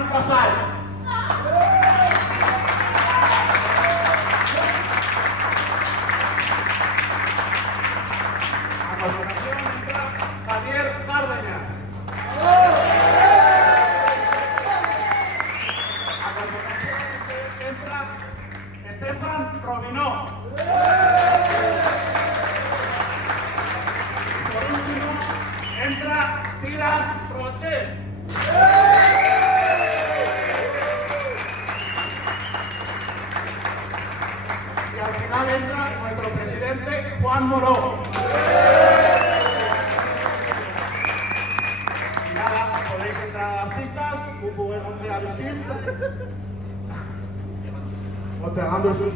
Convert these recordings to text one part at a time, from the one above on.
Stefan Casal. A continuación entra Javier Cárdenas. A continuación entra Stefan Robinó. Por último entra Dylan Rocher. Y al final entra nuestro presidente Juan Moró. Y nada, podéis ser artistas, vous pouvez rentrer à la piste. Opérando sus...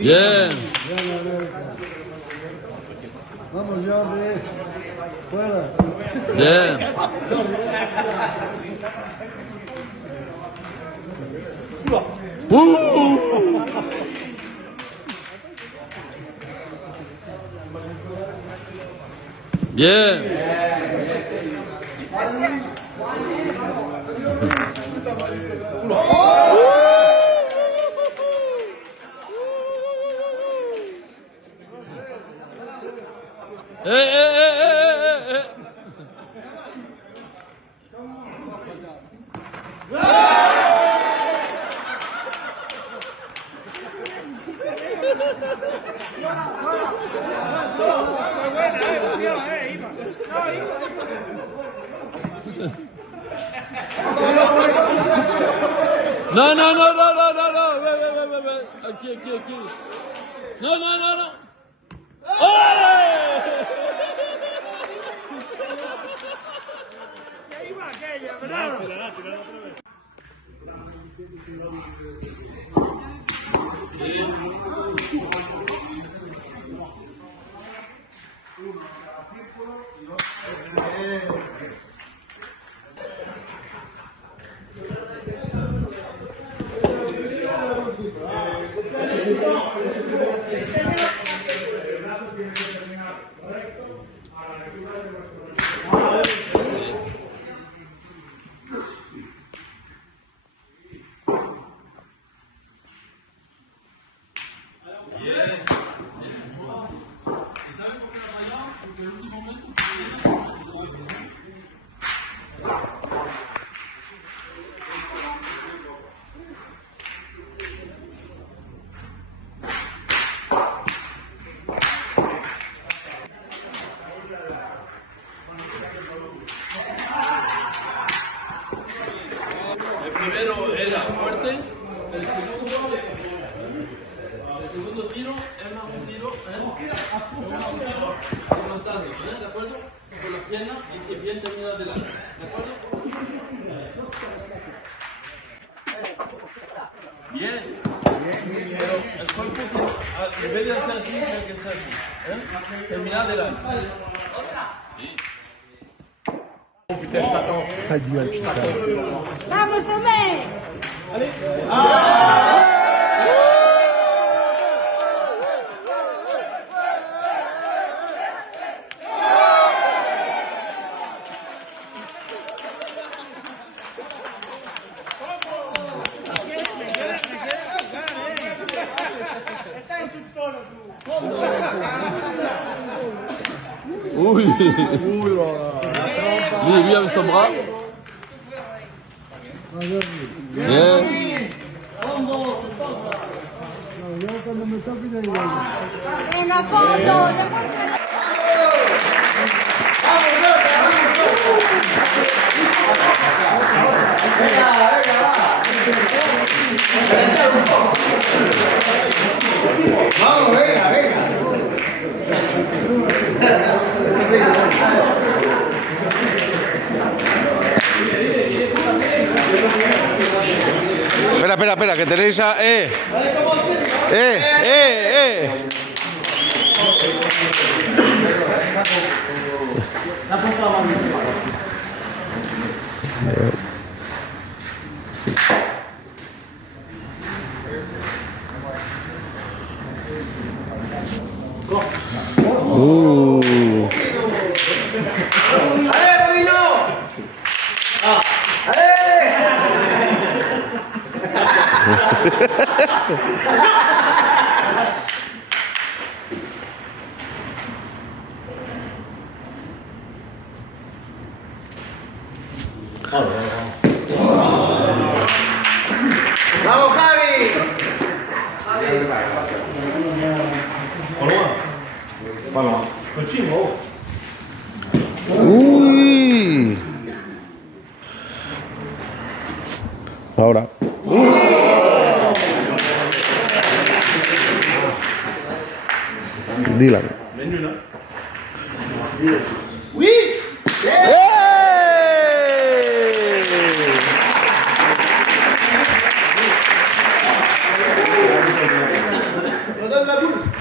Bien. Vamos, Jordi. Fuera. Bien. Bien. No, no, no, no, no, no, no. Ve. Aquí. No. ¡Ole! ¿Qué iba aquella, verdad? El primero era fuerte, el segundo tiro era un tiro levantando, ¿de acuerdo? Con las piernas y que bien termina adelante, ¿de acuerdo? Bien. Pero el cuerpo que en vez de hacer así, tiene que hacer así, termina adelante. Sí. Vamos também! Uy. Lui avec son bras. Bien. Venga, fondo! Vamos, venga. Espera, que tenéis a... ¡Vamos, Javi! Uy. Ahora. Dylan.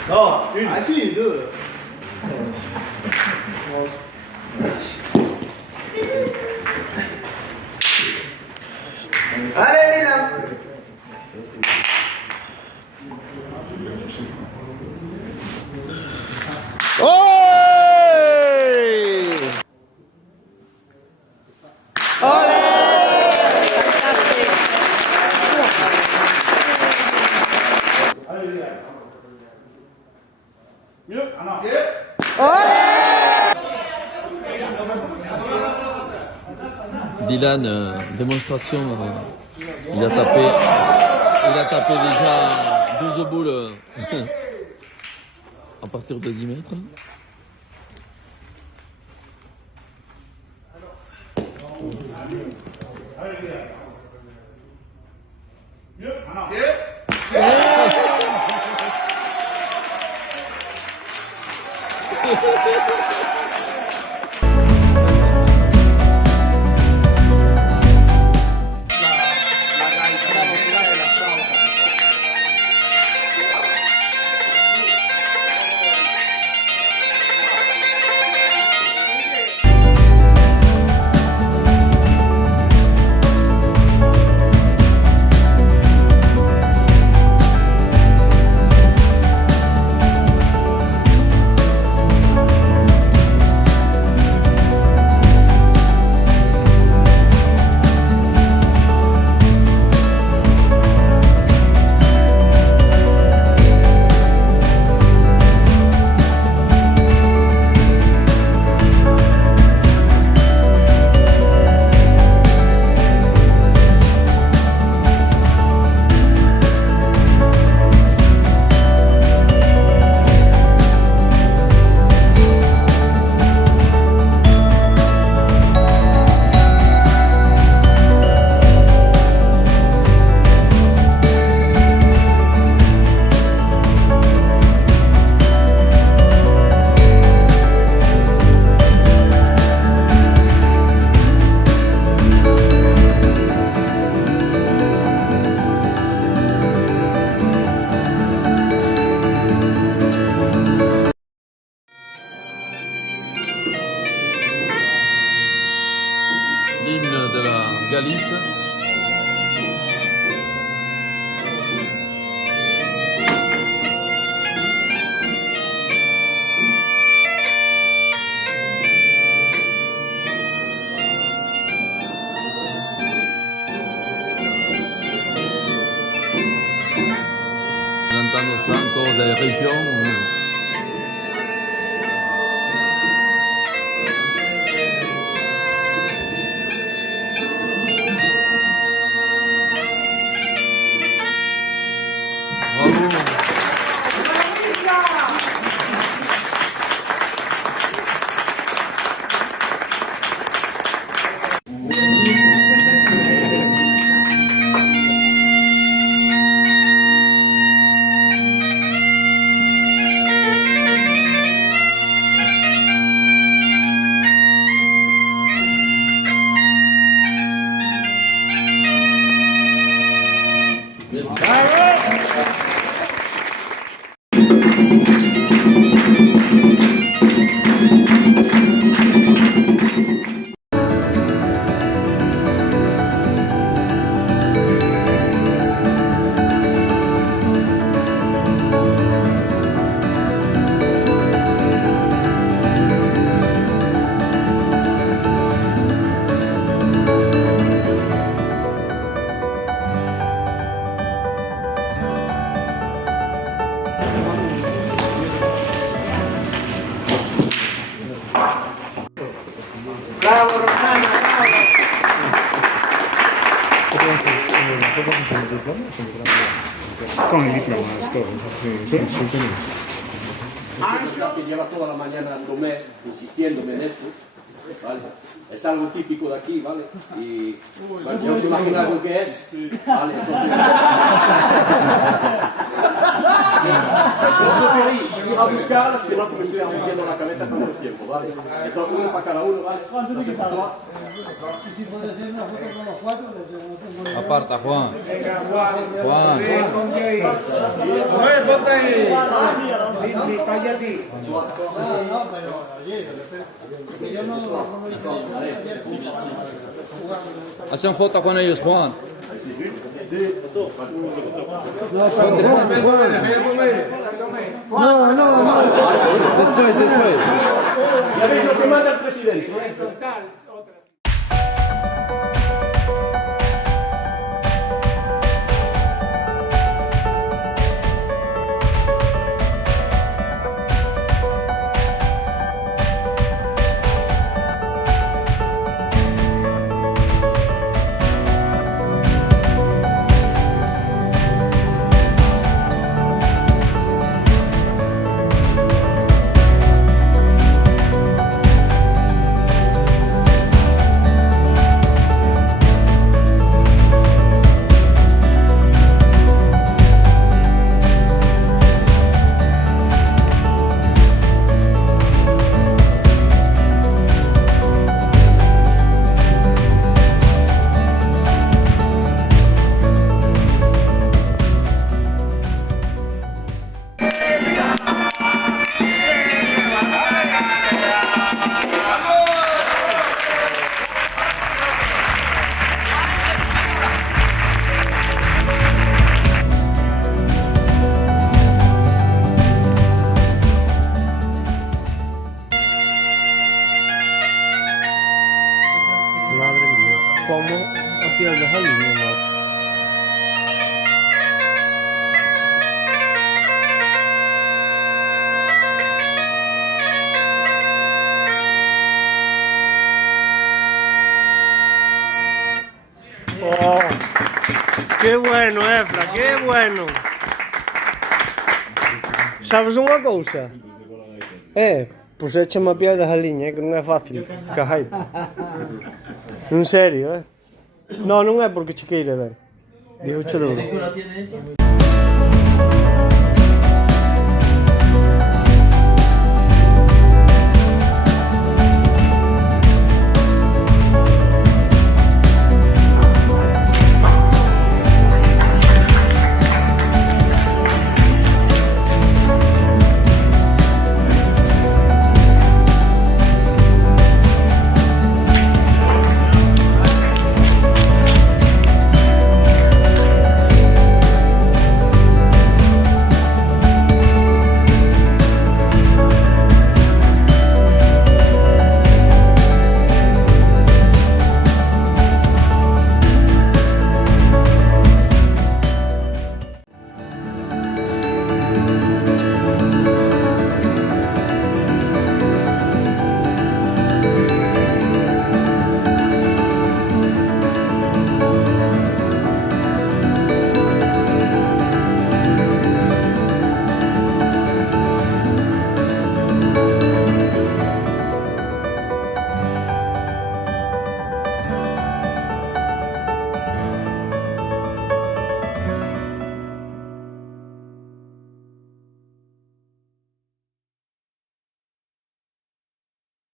Non, une. Ah si, deux. ¡Vale, Dylan! ¡Oy! Dylan, démonstration, il a tapé déjà 12 boules à partir de 10 mètres. L'hymne de la Galice. Entendre ça encore des régions. Bravo Roxana, bravo. Con el diploma, todo. Sí, sí, Que lleva toda la mañana Tomé insistiéndome en esto, ¿vale? Es algo típico de aquí, ¿vale? Y bueno, ya os imagináis lo que es, ¿vale? Entonces, yo preferí ir a buscarlas que no que me estoy metiendo la cabeza todo el tiempo, ¿vale? Entonces uno para cada uno, ¿vale? Entonces, Aparta, Juan. Venga, Juan. Juan. Ponte ahí. Oye, ponte ahí. Cindy, cállate. Hacen foto con ellos, Juan. Ya veis lo que manda el presidente. Madre mía, ¿cómo pierdes al niño, macho? Oh, qué bueno, Efra, qué bueno. Sabes unha cousa? Pois échame a piadas a liña, que non é fácil, cajaito. En serio, Non, non é porque che queira ver. Digo che duro. ¿Qué película tiene esa?